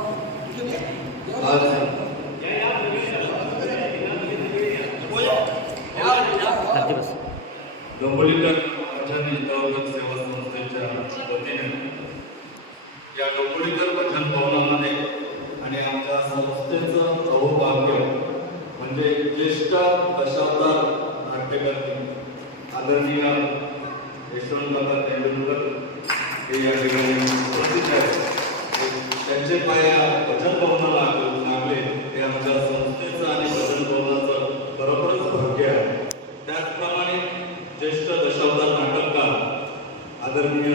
आज डोंबिवलीकर भजन हितवर्धक सेवा संस्थेच्या वतीने या डोंबिवलीकर भजन भवनामध्ये आणि आमच्या संस्थेचं अहोभाग्य म्हणजे ज्येष्ठ दशावतार नाट्यकर्ते आदरणीय यशवंतराव तेंडुलकर हे या ठिकाणी उपस्थित आहेत. त्यांचे पाया भजन भवनाला लागले हे आमच्या संस्थेचं आणि भजन भवनाचं खरोखरच भाग्य आहे. त्याचप्रमाणे ज्येष्ठ दशावतार नाटककार आदरणीय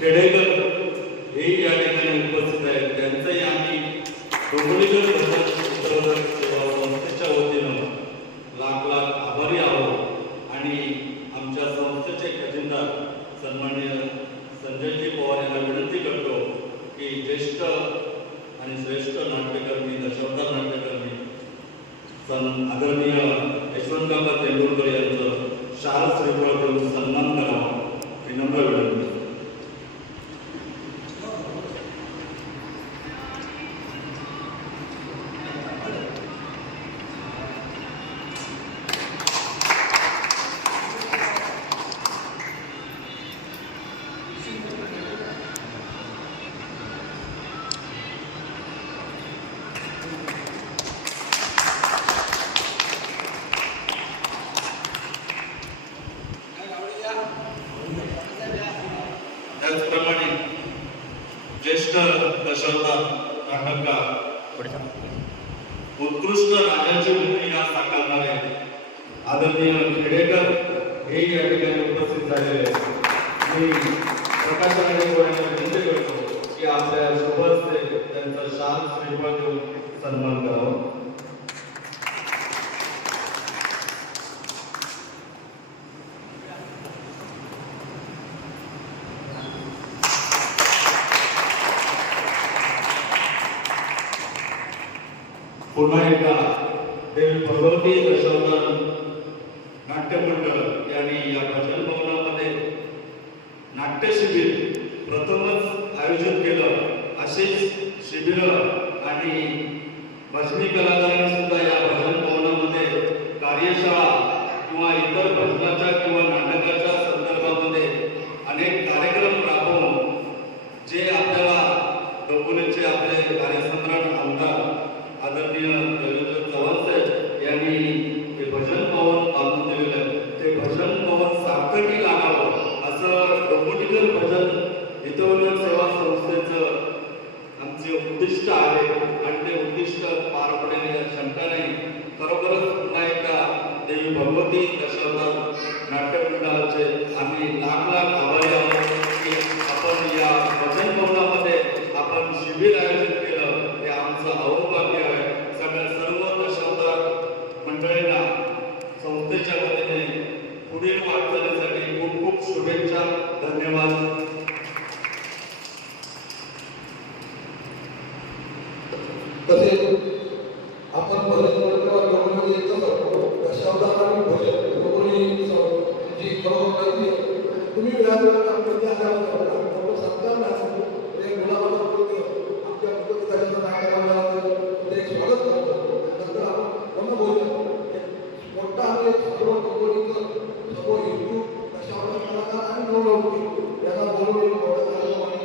खेडेकर हेही या ठिकाणी उपस्थित आहेत. त्यांचंही आम्ही डोंबिवलीकर भजन हितवर्धक सेवा संस्थेच्या वतीनं लाख लाख आभारी आहोत आणि आमच्या संस्थेचे खजिनदार सन्माननीय संजयजी पवार यांना विनंती करतो की ज्येष्ठ आणि श्रेष्ठ नाट्यकर्मी दशावतार नाट्यकर्मी आदरणीय यशवंतराव तेंडुलकर यांचं शाल श्रीफळ देऊन सन्मान करावा विनम्र विनंती. त्याचप्रमाणे ज्येष्ठ दशावतार नाटककार उत्कृष्ट राजाची भूमिका या साकारणारे आदरणीय खेडेकर हे या ठिकाणी उपस्थित झालेले आहेत. मी प्रकाशाने विनंती करतो की आपल्या शुभ हस्ते त्यांचा शाल श्रीफळ देऊन सन्मान करावा. पुन्हा एकदा देवी भगवती दशावतार नाट्य मंडळ यांनी या भजन भवनामध्ये नाट्य शिबिर प्रथमच आयोजित केलं. असेच शिबिर आणि भजनी कलाकारांनी सुद्धा या भजन भवनामध्ये कार्यशाळा किंवा इतर भजनाच्या किंवा नाटकाच्या संदर्भामध्ये अनेक कार्यक्रम राबवून जे आपल्याला डोंबिवलीचे आपले कार्यसम्राट आमदार आदरणीय रवींद्र चव्हाण साहेब यांनी हे भजन भवन बांधून दिलेलं आहे. ते भजन भवन सार्थकी लागावं असं डोंबिवलीकर भजन हितवर्धक सेवा संस्थेचं आमचे उद्दिष्ट आहे आणि ते उद्दिष्ट पार पडेल यात शंका नाही. खरोखरच पुन्हा एकदा देवी भगवती दशावतार नाट्य मंडळाचे आम्ही लाख लाख आभारी आहोत की आपण या भजन भवनामध्ये आपण शिबिर आयोजित केलं हे आमचं अहोभाग्य आहे. सर्व दशावतार मंडळींना संस्थेच्या वतीने पुढील वाटचालीसाठी खूप खूप शुभेच्छा. धन्यवाद. तसेच आपण भजन डोंबिवली दशावतार आणि भजन डोंबिवली जी तुम्ही सांगताना एक मुलाला आमच्या एक स्वागत करतो. नंतर आपण बोलतो मोठा आम्ही सर्व डोंबिवलीकर सर्व हिंदू दशावतार कलाकार आणि नवनवरी यांना बोलून एक मोठा कार्यक्रम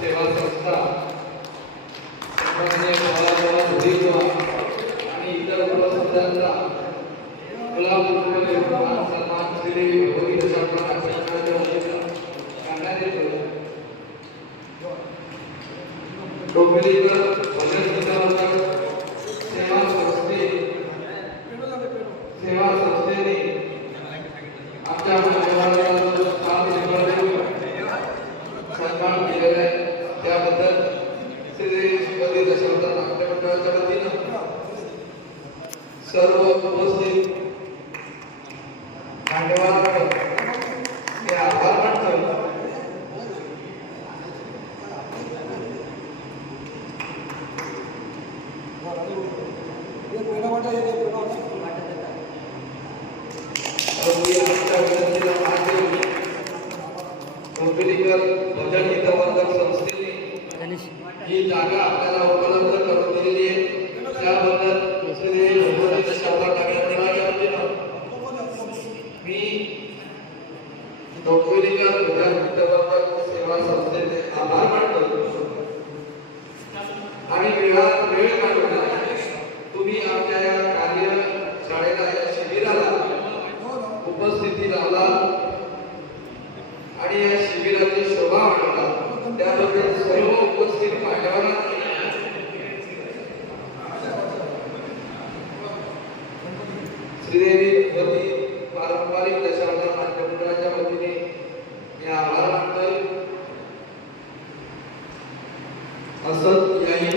सेवा संस्था आणि इतर संस्थांचा सन्मान श्री भगवती दशावतार करण्यात येतो. डोंबिवलीकर भजन हितवर्धक सेवा संस्थेने आमच्या सन्मान केलेला आहे. त्याबद्दल श्री भगवती दशावतार नाट्य मंडळाच्या वतीनं सर्व उपस्थित मान्यवरांना आभार मानतो. नवविकार प्रधान विद्यावर्धक सेवा संस्थेचे आभार मानतो आणि वेळ काढून तुम्ही आमच्या या कार्यशाळेला या शिबिराला उपस्थिती लावला आणि या शिबिराची शोभा वाढवला त्याबद्दल सर्व उपस्थित मान्यवरांना श्रीदेवी भगवती पारंपरिक दशावतार नाट्यमंडळाच्या वतीने मी आभार मानतोय. असंच याही